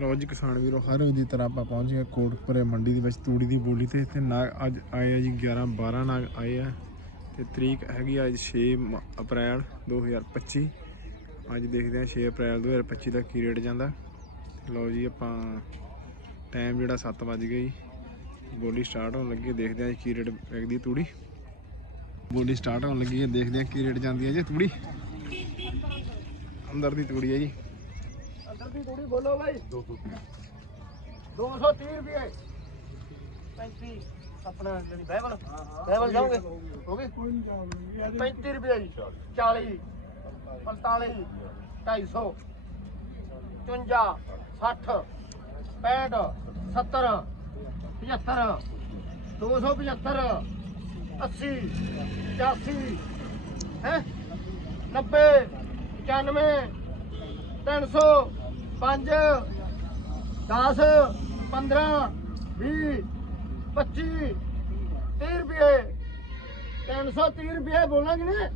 ਲੋ ਜੀ ਕਿਸਾਨ ਵੀਰੋ ਹਰ ਰੋਜ਼ ਦੀ ਤਰ੍ਹਾਂ ਆਪਾਂ ਪਹੁੰਚ ਗਏ ਕੋਟਪੁਰੇ ਮੰਡੀ ਦੇ ਵਿੱਚ ਤੂੜੀ ਦੀ ਬੋਲੀ ਤੇ ਤੇ ਨਾਗ ਅੱਜ ਆਏ ਆ ਜੀ 11 12 ਨਾਗ ਆਏ ਆ ਤੇ ਤਰੀਕ ਹੈਗੀ ਆ ਅੱਜ 6 ਮ- ਅਪ੍ਰੈਲ 2025 ਅੱਜ ਦੇਖਦੇ ਆ 6 ਅਪ੍ਰੈਲ 2025 ਦਾ ਕੀ ਰੇਟ ਜਾਂਦਾ। ਲਓ ਜੀ ਆਪਾਂ ਟਾਈਮ ਜਿਹੜਾ 7 ਵਜ ਗਿਆ ਜੀ ਬੋਲੀ ਸਟਾਰਟ ਹੋਣ ਲੱਗੀ ਹੈ, ਦੇਖਦੇ ਆ ਕੀ ਰੇਟ ਵਿਕਦੀ ਤੂੜੀ। ਬੋਲੀ ਸਟਾਰਟ ਹੋਣ ਲੱਗੀ ਹੈ ਦੇਖਦੇ ਆ ਕੀ ਰੇਟ ਜਾਂਦੀ ਹੈ ਜੀ ਤੂੜੀ। ਅੰਦਰ ਦੀ ਤੂੜੀ ਹੈ ਜੀ। ਦੀ ਬੋਲੋ ਭਾਈ 230 ਰੁਪਏ। 35 ਆਪਣਾ ਜਿਹੜੀ ਬਹਿਬਲ। ਬਹਿਬਲ ਜਾਓਗੇ? ਹੋ ਗਏ? 35 ਰੁਪਏ ਜੀ। 40 45 250 55 60 65 70 75 275 80 85 ਹੈ? 90 95 300 5 10 15 20 25 30 ਰੁਪਏ। 330 ਰੁਪਏ ਬੋਲਾਂਗੇ ਨੇ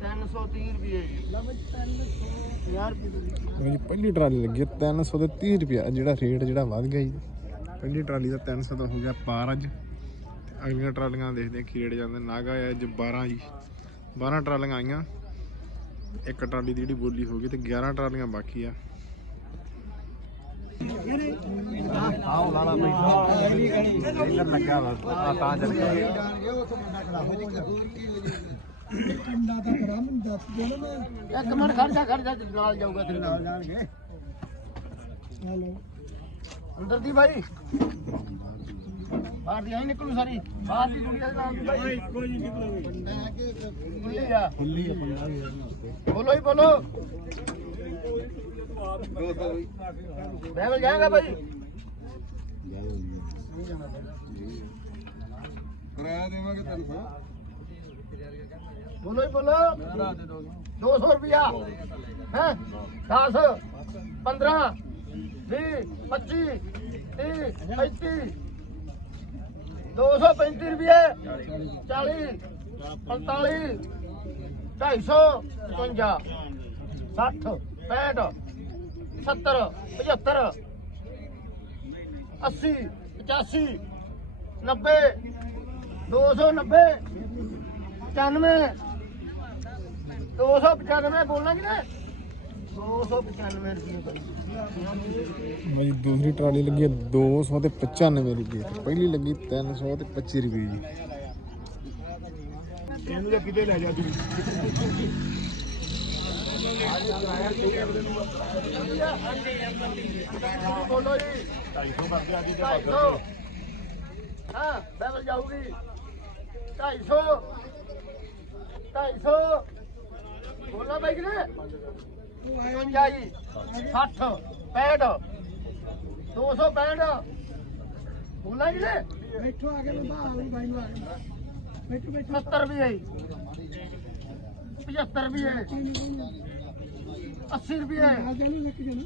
330 ਰੁਪਏ 50 ਰੁਪਏ ਜੀ ਪਹਿਲੀ ਟਰਾਲੀ ਲੱਗੀ ਹੈ 300 ਤੇ 30 ਰੁਪਿਆ ਜਿਹੜਾ ਰੇਟ ਜਿਹੜਾ ਵੱਧ ਗਿਆ ਜੀ। ਪਹਿਲੀ ਟਰਾਲੀ ਦਾ 300 ਦਾ ਹੋ ਗਿਆ ਪਾਰ ਅੱਜ। ਅਗਲੀਆਂ ਟਰਾਲੀਆਂ ਦੇਖਦੇ ਕੀ ਰੇਟ ਜਾਂਦੇ। ਨਾਗਾ ਅੱਜ 12 ਜੀ। 12 ਟਰਾਲੀਆਂ ਆਈਆਂ। ਇੱਕ ਟਰਾਲੀ ਦੀ ਜਿਹੜੀ ਬੋਲੀ ਹੋ ਗਈ ਤੇ 11 ਟਰਾਲੀਆਂ ਬਾਕੀ ਆ। ਆਹ ਲਾਲਾ ਭਾਈ ਇੱਧਰ ਲੱਗਾ ਵਾ ਆ ਤਾਂ ਚੱਲ ਇੱਕ ਮਿੰਟ ਖੜ ਜਾ ਖੜ ਜਾ ਨਾਲ ਜਾਊਗਾ ਤੇਰੇ ਨਾਲ। ਜਾਣਗੇ। ਅੰਦਰ ਦੀ ਭਾਈ ਬਾਹਰ ਦੀ ਆਈ ਨਿਕਲੂ ਸਾਰੀ। ਬਾਹਰ ਦੀ ਦੁਨੀਆ ਦੇ ਨਾਮ ਦੀ ਭਾਈ ਕੋਈ ਨਹੀਂ ਨਿਕਲੂਗੀ ਖੁੱਲੀ ਆ ਬੋਲੋ ਹੀ ਬੋਲੋ। ਬਹਿਬਲ ਜਾਏਗਾ ਭਾਈ ਕਿਰਾਇਆ ਦੇਵਾਂਗੇ 300 ਬੋਲੋ ਹੀ ਬੋਲੋ। 200 ਰੁਪਿਆ ਹੈ? 10 15 20 25 30 35 235 ਰੁਪਏ। 40 45 250 55 60 65 70 75 80 85 90 290 95 295 ਬੋਲਣਾ ਕਿ ਨਾ 295 ਰੁਪਏ ਭਾਈ ਮੇਰੀ ਦੂਸਰੀ ਟਰਾਲੀ ਲੱਗੀ ਹੈ 200 ਤੇ 95 ਰੁਪਏ ਤੇ ਪਹਿਲੀ ਲੱਗੀ 300 ਤੇ 25 ਰੁਪਏ ਜੀ। ਇਹਨੂੰ ਤਾਂ ਕਿਤੇ ਲੈ ਜਾ ਤੂੰ। ਬੋਲੋ ਜੀ 250 ਕਰਦੇ ਆ ਜੀ ਤੇ ਹਾਂ ਬੈਲ ਜਾਊਗੀ। 250 250 ਬੋਲਾ ਬਾਈ ਕਿ ਨੇ 55 ਜੀ 60 65 265 ਬੋਲਾ ਨੇ ਬੈਠੋ ਆ ਕੇ ਬੰਦਾ ਆਉਂ ਬਾਈ ਨੂੰ ਆ ਕੇ। ਬੈਠੋ ਬੈਠੋ। 70 ਰੁਪਏ 75 ਰੁਪਏ 80 ਰੁਪਏ ਆ ਜਾਣੀ ਲੱਗ ਜਾਣੀ।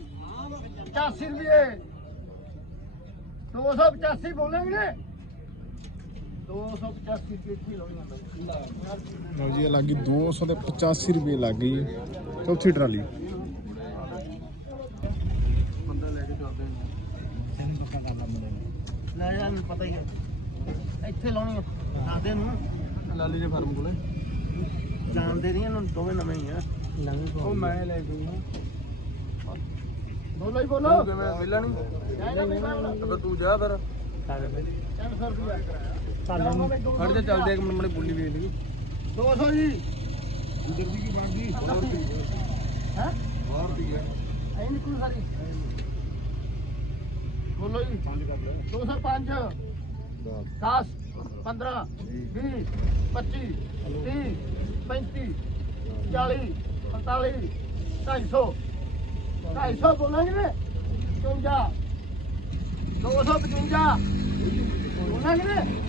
85 ਰੁਪਏ 285 ਬੋਲਾਂਗੇ ਨੇ 285 ਰੁਪਏ ਕੀ ਲਾਉਣਾ ਲਓ ਜੀ ਇਹ ਲੱਗੀ 200 ਤੇ 85 ਰੁਪਏ ਲੱਗ ਗਈ ਹੈ। ਚੌਥੀ ਟਰਾਲੀ। ਲੈ ਯਾਰ ਮੈਨੂੰ ਪਤਾ ਹੀ ਹੈ ਇੱਥੇ ਲਾਉਣੀ ਦਾਦੇ ਨੂੰ। ਲਾਲੀ ਦੇ ਫਾਰਮ ਕੋਲੇ। ਜਾਣਦੇ ਨਹੀਂ ਇਹਨੂੰ ਦੋਵੇਂ ਨਵੇਂ ਹੀ ਆ। ਉਹ ਮੈਂ ਲੈ ਗਈ ਬੋਲੋ ਹੀ ਬੋਲੋ। ਤੂੰ ਕਿਵੇਂ ਵਿਹਲਾ ਨਹੀਂ ਜਾਏਗਾ ਵੀ ਬਾਹਰ ਤਾਂ ਤੂੰ ਜਾ ਫਿਰ। 300 ਰੁਪਏ ਖੜ ਜਾ ਚੱਲਦੇ ਇੱਕ ਮਿੰਟ ਮੜੇ ਬੁੱਲੀ ਵੇਚ ਲਈ 200 ਜੀ। ਇਧਰ ਦੀ ਕੀ ਬਣਦੀ? ਹੈ? ਬਾਹਰ ਦੀ ਹੈ। ਐਂ ਨਿਕਲੂ ਸਾਰੀ। ਬੋਲੋ ਜੀ। 205 10 15 20 25 30 35 40 45 250 250 ਬੋਲਾਂਗੇ ਨੇ 55 255 ਬੋਲਾਂਗੇ ਨੇ 255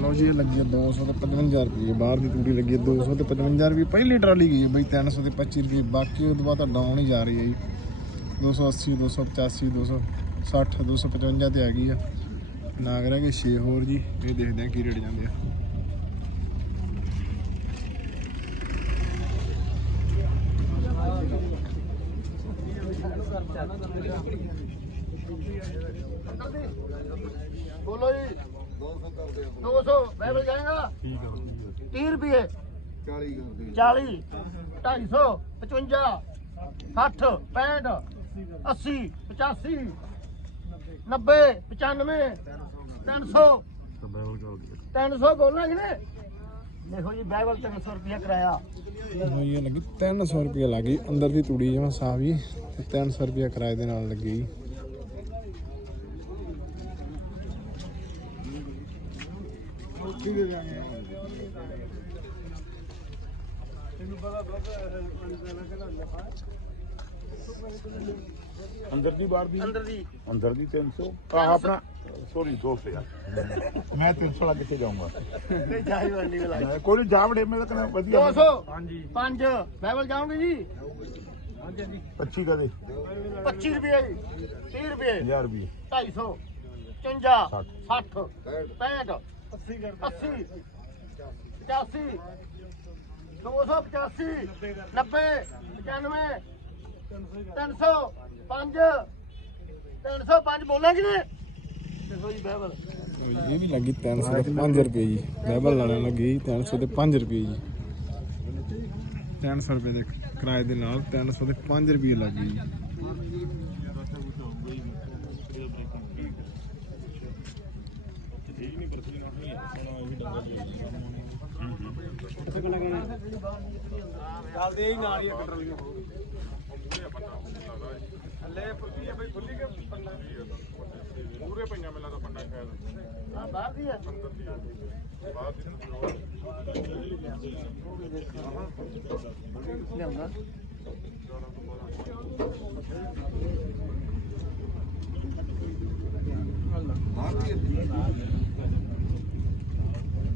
ਲਓ ਜੀ, ਇਹ ਲੱਗੀ ਹੈ 200 ਤੇ 55 ਰੁਪਏ। ਬਾਹਰ ਦੀ ਤੂੜੀ ਲੱਗੀ ਹੈ 200 ਤੇ 55 ਰੁਪਏ। ਪਹਿਲੀ ਟਰਾਲੀ ਗਈ ਹੈ ਬਈ 300 ਤੇ 25 ਰੁਪਏ। ਬਾਕੀ ਉਹ ਤੋਂ ਬਾਅਦ ਤਾਂ ਡਾਊਨ ਹੀ ਜਾ ਰਹੀ ਹੈ ਜੀ। 280 285 260 255 ਤੇ ਆ ਗਈ ਆ। ਨਾਗ ਰਹਿ ਗਏ 6 ਹੋਰ ਜੀ। ਇਹ ਦੇਖਦੇ ਆ ਕੀ ਰੇਟ ਜਾਂਦੇ ਆ। ਬੋਲੋ ਜੀ। 200 ਮੈਂ ਵੀ ਜਾਏਗਾ? 30 ਰੁਪਏ। 40 ਕਰਦੇ 40 250 55 60 65 80 85 90 95 300 300 ਬੋਲਣਾ ਕਿ ਨੇ ਦੇਖੋ ਜੀ ਬਾਈਬਲ 300 ਰੁਪਏ ਕਰਾਇਆ। ਮੈਨੂੰ ਇਹ ਲੱਗੀ 300 ਰੁਪਏ ਲੱਗੀ ਅੰਦਰ ਦੀ ਤੂੜੀ ਜਮਾ ਸਾਫ਼ ਹੀ ਤੇ 300 ਰੁਪਏ ਕਿਰਾਏ ਦੇ ਨਾਲ ਲੱਗੀ। ਅੰਦਰ ਦੀ ਬਾਹਰ ਦੀ? ਅੰਦਰ ਦੀ। ਅੰਦਰ ਦੀ 300 ਆ ਆਪਣਾ ਸੋਰੀ 200 ਯਾਰ। ਮੈਂ 300 ਲਾ ਕਿੱਥੇ ਜਾਊਂਗਾ? ਨਹੀਂ ਜਾਈ ਵਾਲੀ ਵਾਲਾ ਮੈਂ ਕੋਈ ਨੀ, ਜਾ ਵੜੇ ਮੈਂ ਤਾਂ ਕਹਿੰਦਾ ਵਧੀਆ 200 ਹਾਂਜੀ। 5 ਬਾਈਬਲ ਜਾਓਗੇ ਜੀ। 25 ਕਦੇ? 25 ਰੁਪਏ ਜੀ। 30 ਰੁਪਏ। 1000 ਰੁਪਏ। 250 55 60 65 80 80 85 285 90 95 300 5 305 ਬੋਲਾਂਗੇ ਨੇ ਦੇਖੋ ਜੀ ਬਾਈਬਲ ਇਹ ਵੀ ਲੱਗੀ 300 ਤੇ 5 ਰੁਪਏ ਜੀ। ਬਾਈਬਲ ਲੈਣ ਲੱਗੀ 300 ਤੇ 5 ਰੁਪਏ ਜੀ। 300 ਰੁਪਏ ਦੇ ਕਿਰਾਏ ਦੇ ਨਾਲ 300 ਤੇ 5 ਰੁਪਏ ਲੱਗੀ ਜੀ। ਚੱਲਦੇ ਹੀ ਨਾਲ ਹੀ ਕਟਰ ਲਈ ਥੱਲੇ ਪੁੱਤੀ ਆ ਬਈ ਖੁੱਲੀ ਕੇ ਪੰਡਾ ਪੂਰੇ ਪਈਆਂ ਮੇਲਾ ਦਾ ਪੰਡਾ ਸ਼ਾਇਦ ਆ। ਬਾਹਰ ਦੀ ਹੈ ਬਾਅਦ ਲਿਆਉਂਦਾ।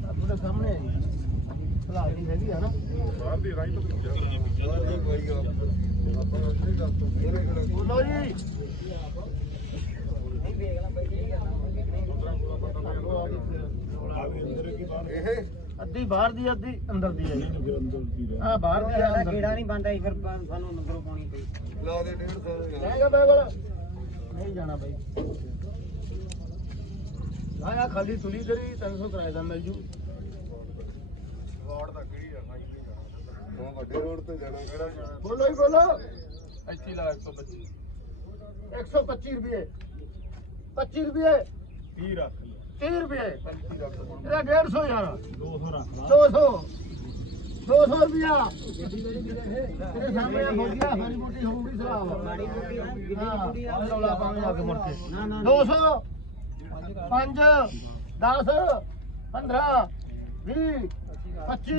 ਤੁਹਾਡੇ ਸਾਹਮਣੇ ਹੈ ਜੀ ਭਲਾ ਦੀ ਹੈਗੀ ਆ ਨਾ ਬਾਹਰ ਦੀ ਰਾਈ ਤੋਂ ਬੋਲੋ ਜੀ। ਇਹ ਅੱਧੀ ਬਾਹਰ ਦੀ ਅੱਧੀ ਅੰਦਰ ਦੀ ਹੈ ਜੀ ਹਾਂ ਬਾਹਰ ਦੀ ਹੈ ਅੰਦਰ ਗੇੜਾ ਨਹੀਂ ਬੰਦਾ ਫਿਰ ਸਾਨੂੰ ਨੰਬਰੋਂ ਪਾਉਣੀ ਪਈ। ਲਾ ਦੇ 150 ਜਾਏਗਾ ਬੈਗਲ ਨਹੀਂ ਜਾਣਾ ਬਾਈ। ਆਇਆ ਖਾਲੀ ਤੁਲੀ ਕਰੀ 300 ਕਿਰਾਏ ਦਾ ਮਿਲ ਜੂ। ਵਾਰਡ ਦਾ ਕਿਹੜੀ ਜਾਣਾ ਉਹ ਵੱਡੇ ਰੋਡ ਤੇ ਜਾਣਾ। ਕਿਹੜਾ ਜਾਣਾ? ਬੋਲੋ ਹੀ ਬੋਲੋ। ਇੱਥੇ ਲਾ 125 125 ਰੁਪਏ। 25 ਰੁਪਏ। 30 ਰੱਖ 30 ਰੁਪਏ। 35 ਰੱਖ ਇਹਦਾ 150 ਯਾਰ। 200 ਰੱਖ 200 200 ਰੁਪਿਆ ਤੇਰੇ ਸਾਹਮਣੇ ਫੌਜੀਆ ਸਾਰੀ ਮੋਟੀ ਹੋਊਗੀ ਸਲਾਮ ਮਾੜੀ ਮੋਟੀ ਹਾਂ ਰੌਲਾ ਪਾਵੇਂ ਆ ਕੇ ਮੁੜ ਕੇ। 200 5 10 15 20 25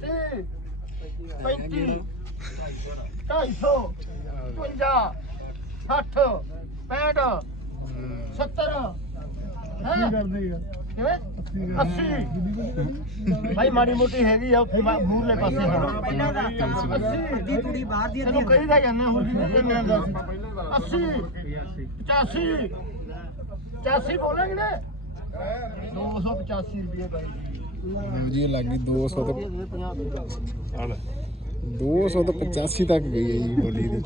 30 35 250 55 60 65 70 ਹੈ? ਕਿਵੇਂ? 80 ਭਾਈ ਮਾੜੀ ਮੋਟੀ ਹੈਗੀ ਆ ਉੱਥੇ ਮੂਰਲੇ ਪਾਸੇ ਹਾਂ ਪਹਿਲਾਂ ਦਾ 80 ਅੱਧੀ ਕੁੜੀ ਬਾਹਰ ਦੀ ਤੈਨੂੰ ਕਹੀ ਦਾ ਜਾਂਦੇ ਹੁਣ ਜੀ ਕਿੰਨੇ ਦਾ 80 85 85 ਬੋਲਾਂਗੇ ਨੇ 285 ਰੁਪਏ ਬਾਈ ਲਓ ਜੀ ਇਹ ਲੱਗੀ 200 ਤੇ ਇਹ 50 ਆ ਲੈ 200 ਤੋਂ 85 ਤੱਕ ਗਈ ਹੈ ਜੀ ਬੋਲੀ ਦੀ।